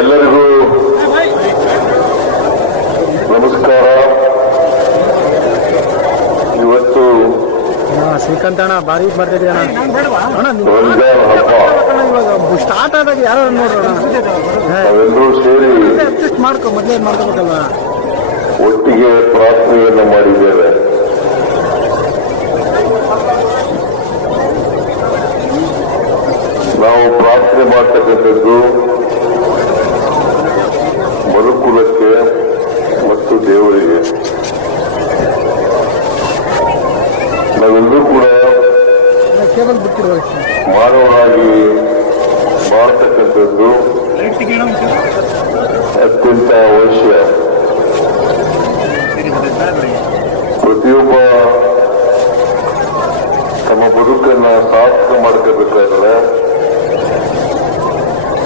ಎಲ್ಲರಿಗೂ ನಮಸ್ಕಾರ. ಇವತ್ತು ಶ್ರೀಕಾಂತಣ್ಣ ಬಾರಿ ಬರ್ತಿದೆ ರಂಜಾನ್ ಹಬ್ಬ. ಸ್ಟಾರ್ಟ್ ಆದಾಗ ಯಾರು ನೋಡೋಣ ನಾವೆಲ್ಲರೂ ಸೇರಿ ಅಡ್ಜಸ್ಟ್ ಮಾಡ್ಕೋಬೇಕಲ್ವಾ. ಒಟ್ಟಿಗೆ ಪ್ರಾರ್ಥನೆಯನ್ನು ಮಾಡಿದ್ದೇವೆ. ನಾವು ಪ್ರಾರ್ಥನೆ ಮಾಡ್ತಕ್ಕಂಥದ್ದು ಮನುಕುಲಕ್ಕೆ ಮತ್ತು ದೇವರಿಗೆ. ನಾವೆಲ್ಲರೂ ಕೂಡ ಕೇಬಲ್ ಬಿಟ್ಟಿರುವ ಮಾನವರಾಗಿ ಮಾಡತಕ್ಕಂಥದ್ದು ಅತ್ಯಂತ ಅವಶ್ಯ. ಪ್ರತಿಯೊಬ್ಬ ತಮ್ಮ ಬದುಕನ್ನ ಸಾರ್ಥಕ ಮಾಡ್ಕೋಬೇಕಾದ್ರೆ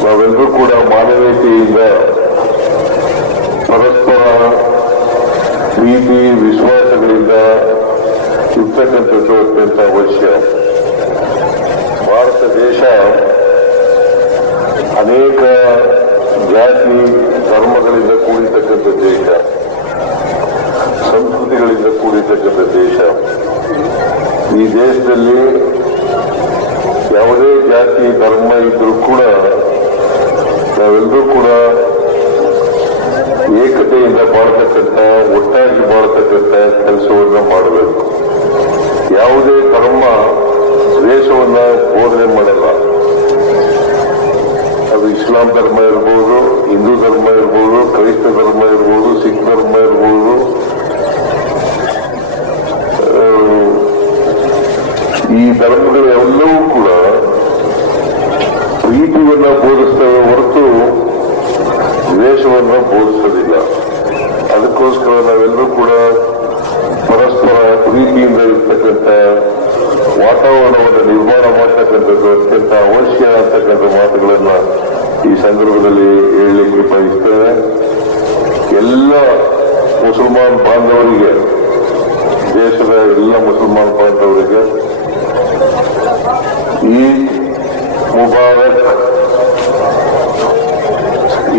ನಾವೆಲ್ಲರೂ ಕೂಡ ಮಾನವೀಯತೆಯಿಂದ ಪರಸ್ಪರ ಪ್ರೀತಿ ವಿಶ್ವಾಸಗಳಿಂದ ಇರ್ತಕ್ಕಂಥದ್ದು ಅತ್ಯಂತ ಅವಶ್ಯ. ಭಾರತ ದೇಶ ಅನೇಕ ಜಾತಿ ಧರ್ಮಗಳಿಂದ ಕೂಡಿರ್ತಕ್ಕಂಥ ದೇಶ, ಸಂಸ್ಕೃತಿಗಳಿಂದ ಕೂಡಿರ್ತಕ್ಕಂಥ ದೇಶ. ಈ ದೇಶದಲ್ಲಿ ಯಾವುದೇ ಜಾತಿ ಧರ್ಮ ಇದ್ರೂ ಕೂಡ ನಾವೆಲ್ಲರೂ ಕೂಡ ಏಕತೆಯಿಂದ ಮಾಡತಕ್ಕಂಥ, ಒಟ್ಟಾಗಿ ಮಾಡತಕ್ಕಂಥ ಕೆಲಸವನ್ನು ಮಾಡಬೇಕು. ಯಾವುದೇ ಧರ್ಮ ದ್ವೇಷವನ್ನ ಬೋಧನೆ ಮಾಡಲ್ಲ. ಅದು ಇಸ್ಲಾಂ ಧರ್ಮ ಇರ್ಬೋದು, ಹಿಂದೂ ಧರ್ಮ ಇರ್ಬೋದು, ಕ್ರೈಸ್ತ ಧರ್ಮ ಇರ್ಬೋದು, ಸಿಖ್ ಧರ್ಮ ಇರ್ಬೋದು. ಈ ಧರ್ಮಗಳೆಲ್ಲವೂ ಕೂಡ ಪ್ರೀತಿಯನ್ನ ಬೋಧಿಸ್ತವೆ ಹೊರತು ದ್ವೇಷವನ್ನು ಬೋಧಿಸೋದಿಲ್ಲ. ಅದಕ್ಕೋಸ್ಕರ ನಾವೆಲ್ಲರೂ ಕೂಡ ಪರಸ್ಪರ ಪ್ರೀತಿಯಿಂದ ಇರ್ತಕ್ಕಂಥ ವಾತಾವರಣವನ್ನು ನಿರ್ಮಾಣ ಮಾಡತಕ್ಕಂಥದ್ದು ಅತ್ಯಂತ ಅವಶ್ಯ ಅಂತಕ್ಕಂಥ ಮಾತುಗಳನ್ನ ಈ ಸಂದರ್ಭದಲ್ಲಿ ಹೇಳಲಿಕ್ಕೆ ಬಯಸ್ತೇನೆ. ಎಲ್ಲ ಮುಸಲ್ಮಾನ್ ಬಾಂಧವರಿಗೆ, ದೇಶದ ಎಲ್ಲ ಮುಸಲ್ಮಾನ್ ಬಾಂಧವರಿಗೆ ಈದ್ ಮುಬಾರಕ್,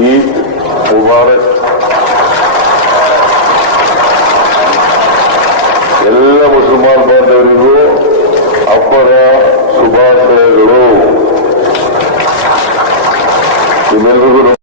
ಈದ್ ಮುಬಾರಕ್. ಎಲ್ಲ ಮುಸಲ್ಮಾನ್ ಬಾಂಧವರಿಗೂ ಹಬ್ಬದ ಶುಭಾಶಯಗಳು. ನಿಮ್ಮೆಲ್ಲರಿಗೂ